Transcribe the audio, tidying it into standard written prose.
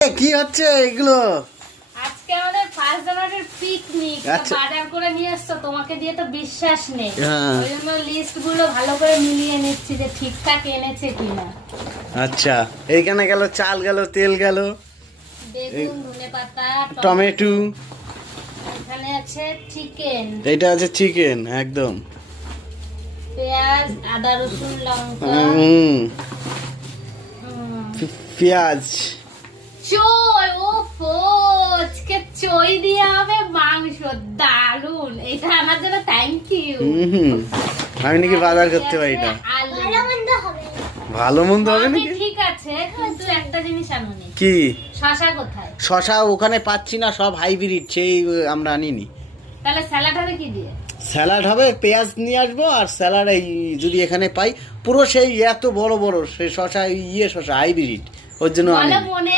কি হচ্ছে এগুলো? আজকে আমাদের 5 জানুয়ারির পিকনিক, বাজার করে নিয়ে এসছো, তোমাকে দিয়ে তো বিশ্বাস নেই, ওই জন্য লিস্ট গুলো ভালো করে মিলিয়ে নিচ্ছি যে ঠিকঠাক এনেছে কিনা। আচ্ছা, এইখানে গেল চাল, গেল তেল, গেল বেগুন, ধনেপাতা, টমেটো, এখানে আছে চিকেন, এটা আছে চিকেন একদম, পেঁয়াজ, আদা, রসুন, লঙ্কা, পেঁয়াজ, চই। ওফো, আজকে চই দিয়ে হবে মাংস, দারুন। এটা আমার জন্য থ্যাংক ইউ। আমি নাকি বাজার করতে পারি না। ভালো মন্দ হবে নাকি? ঠিক আছে, কিন্তু একটা জিনিস আনোনি। কি? শশা কোথায়? শশা ওখানে পাচ্ছি না, সব হাইব্রিড, সেই আমরা আনিনি। তাহলে স্যালাড হবে কি দিয়ে? স্যালাড হবে, পেঁয়াজ নিয়ে আসবো, আর স্যালাড এই যদি এখানে পাই, পুরো সেই এত বড় বড় সেই শশা, শশা হাইব্রিড, ওর জন্য আনি। মনে